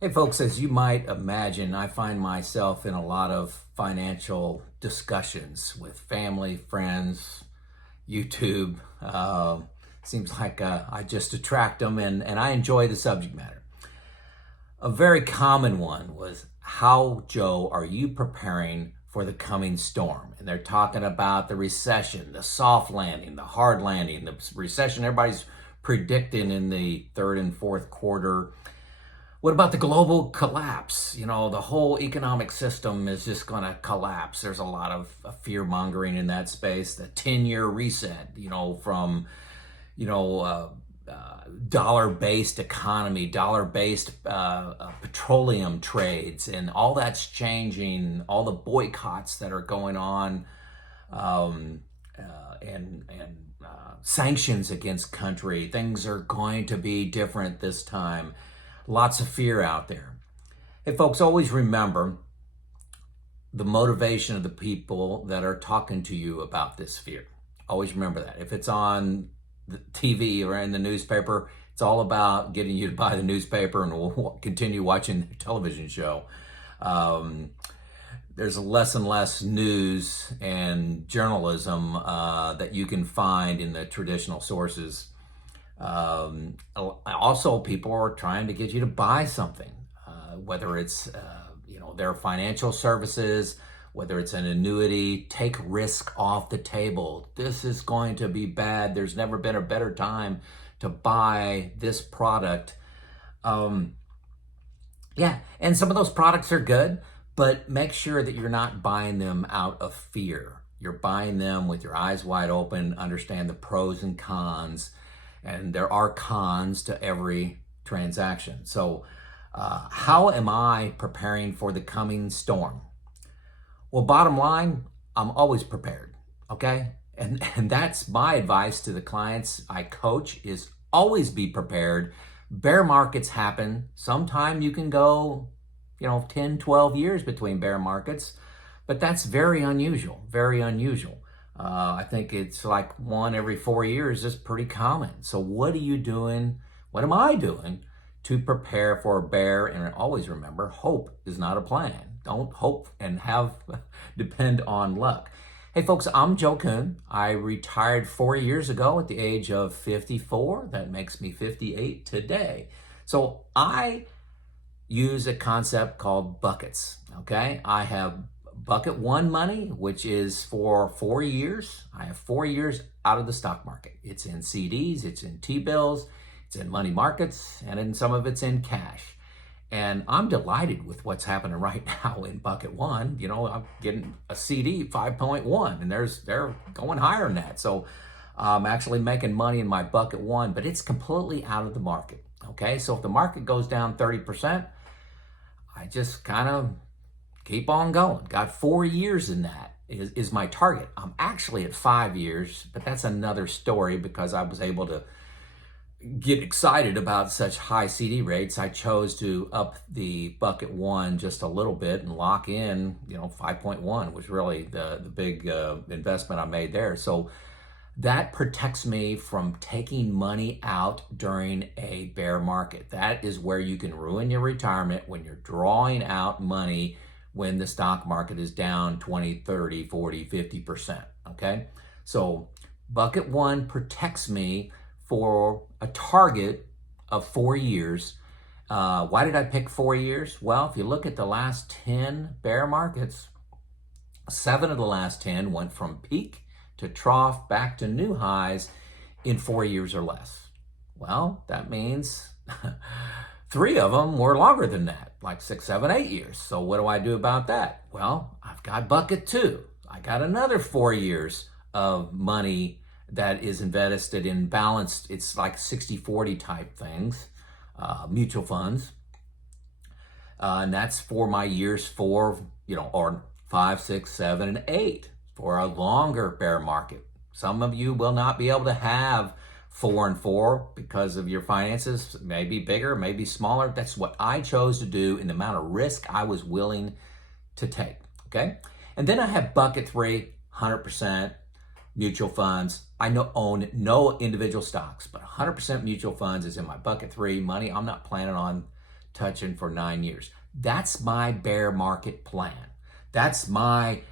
Hey folks, as you might imagine, I find myself in a lot of financial discussions with family, friends, YouTube. Seems like I just attract them and I enjoy the subject matter. A very common one was, how, Joe, are you preparing for the coming storm? And they're talking about the recession, the soft landing, the hard landing, the recession everybody's predicting in the third and fourth quarter. What about the global collapse? The whole economic system is just going to collapse. There's a lot of fear mongering in that space. The 10-year reset, from, you know, uh, dollar-based economy, dollar-based petroleum trades, and all that's changing. All the boycotts that are going on, sanctions against country. Things are going to be different this time. Lots of fear out there. Hey, folks, always remember the motivation of the people that are talking to you about this fear. Always remember that. If it's on the TV or in the newspaper, it's all about getting you to buy the newspaper and we'll continue watching the television show. There's less and less news and journalism that you can find in the traditional sources. Also, people are trying to get you to buy something, whether it's their financial services, whether it's an annuity. Take risk off the table. This is going to be bad. There's never been a better time to buy this product. And some of those products are good, but make sure that you're not buying them out of fear. You're buying them with your eyes wide open, understand the pros and cons, and there are cons to every transaction. So, how am I preparing for the coming storm? Well, bottom line, I'm always prepared, okay? And that's my advice to the clients I coach is always be prepared. Bear markets happen. Sometime you can go, 10, 12 years between bear markets, but that's very unusual, very unusual. I think it's like one every 4 years is pretty common. So what are you doing? What am I doing to prepare for a bear? And always remember, hope is not a plan. Don't hope and depend on luck. Hey folks, I'm Joe Kuhn. I retired 4 years ago at the age of 54. That makes me 58 today. So I use a concept called buckets, okay? I have bucket one money, which is for 4 years. I have 4 years out of the stock market. It's in CDs, it's in T-bills, it's in money markets, and in some of it's in cash. And I'm delighted with what's happening right now in bucket one. I'm getting a CD 5.1, and they're going higher than that. So I'm actually making money in my bucket one, but it's completely out of the market. Okay, so if the market goes down 30%, I just kind of keep on going. Got 4 years in that is my target. I'm actually at 5 years, but that's another story because I was able to get excited about such high CD rates. I chose to up the bucket one just a little bit and lock in, 5.1 was really the big investment I made there. So that protects me from taking money out during a bear market. That is where you can ruin your retirement, when you're drawing out money when the stock market is down 20, 30, 40, 50%, okay? So bucket one protects me for a target of 4 years. Why did I pick 4 years? Well, if you look at the last 10 bear markets, 7 of the last 10 went from peak to trough back to new highs in 4 years or less. Well, that means 3 of them were longer than that, like 6, 7, 8 years. So what do I do about that? Well, I've got bucket two. I got another 4 years of money that is invested in balanced, it's like 60-40 type things, mutual funds. And that's for my years 4, or 5, 6, 7, and 8 for a longer bear market. Some of you will not be able to have 4 and 4 because of your finances, maybe bigger, maybe smaller. That's what I chose to do in the amount of risk I was willing to take, okay? And then I have bucket 3, 100% mutual funds. I own no individual stocks, but 100% mutual funds is in my bucket 3 money I'm not planning on touching for 9 years. That's my bear market plan. That's my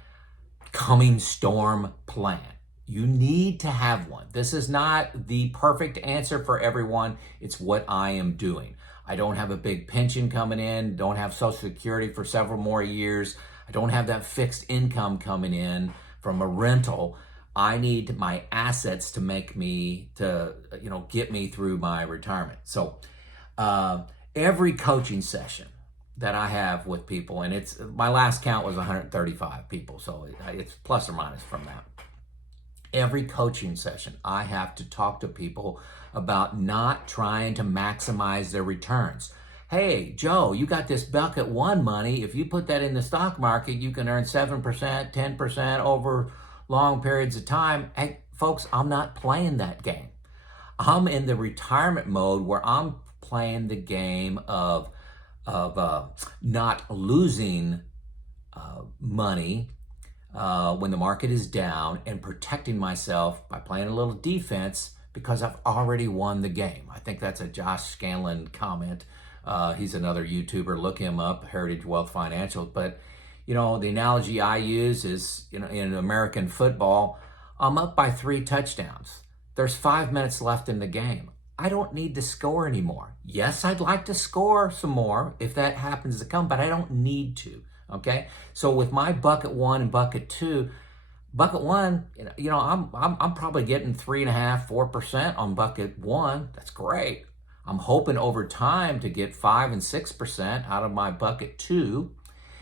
coming storm plan. You need to have one. This is not the perfect answer for everyone. It's what I am doing. I don't have a big pension coming in, don't have Social Security for several more years. I don't have that fixed income coming in from a rental. I need my assets to make me, get me through my retirement. So every coaching session that I have with people, and it's my last count was 135 people, so it's plus or minus from that. Every coaching session, I have to talk to people about not trying to maximize their returns. Hey, Joe, you got this bucket one money. If you put that in the stock market, you can earn 7%, 10% over long periods of time. Hey, folks, I'm not playing that game. I'm in the retirement mode where I'm playing the game of not losing money when the market is down and protecting myself by playing a little defense because I've already won the game. I think that's a Josh Scanlon comment. He's another YouTuber. Look him up, Heritage Wealth Financial. But, the analogy I use is, in American football, I'm up by 3 touchdowns. There's 5 minutes left in the game. I don't need to score anymore. Yes, I'd like to score some more if that happens to come, but I don't need to. Okay, so with my bucket one and bucket two, bucket one, I'm probably getting 3.5%, 4% on bucket one. That's great. I'm hoping over time to get 5 and 6% out of my bucket two,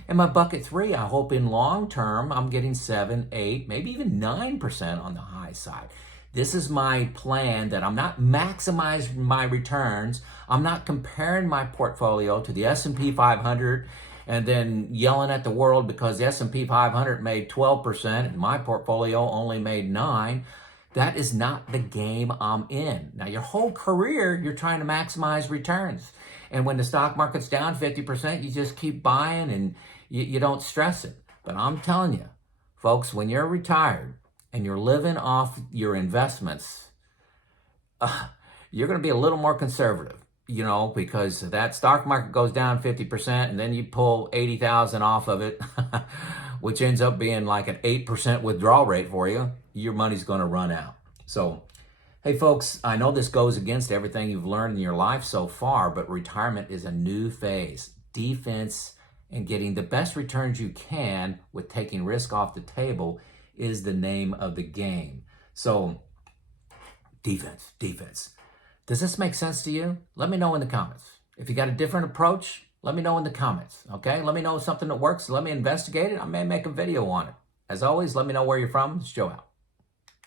and my bucket three, I hope in long term I'm getting 7, 8, maybe even 9% on the high side. This is my plan that I'm not maximizing my returns. I'm not comparing my portfolio to the S&P 500 and then yelling at the world because the S&P 500 made 12% and my portfolio only made 9%. That is not the game I'm in. Now, your whole career, you're trying to maximize returns. And when the stock market's down 50%, you just keep buying and you don't stress it. But I'm telling you, folks, when you're retired and you're living off your investments, you're going to be a little more conservative. Because that stock market goes down 50% and then you pull 80,000 off of it, which ends up being like an 8% withdrawal rate for you, your money's going to run out. So, hey folks, I know this goes against everything you've learned in your life so far, but retirement is a new phase. Defense and getting the best returns you can with taking risk off the table is the name of the game. So, defense. Does this make sense to you? Let me know in the comments. If you got a different approach, let me know in the comments, okay? Let me know something that works. Let me investigate it. I may make a video on it. As always, let me know where you're from. It's Joe out.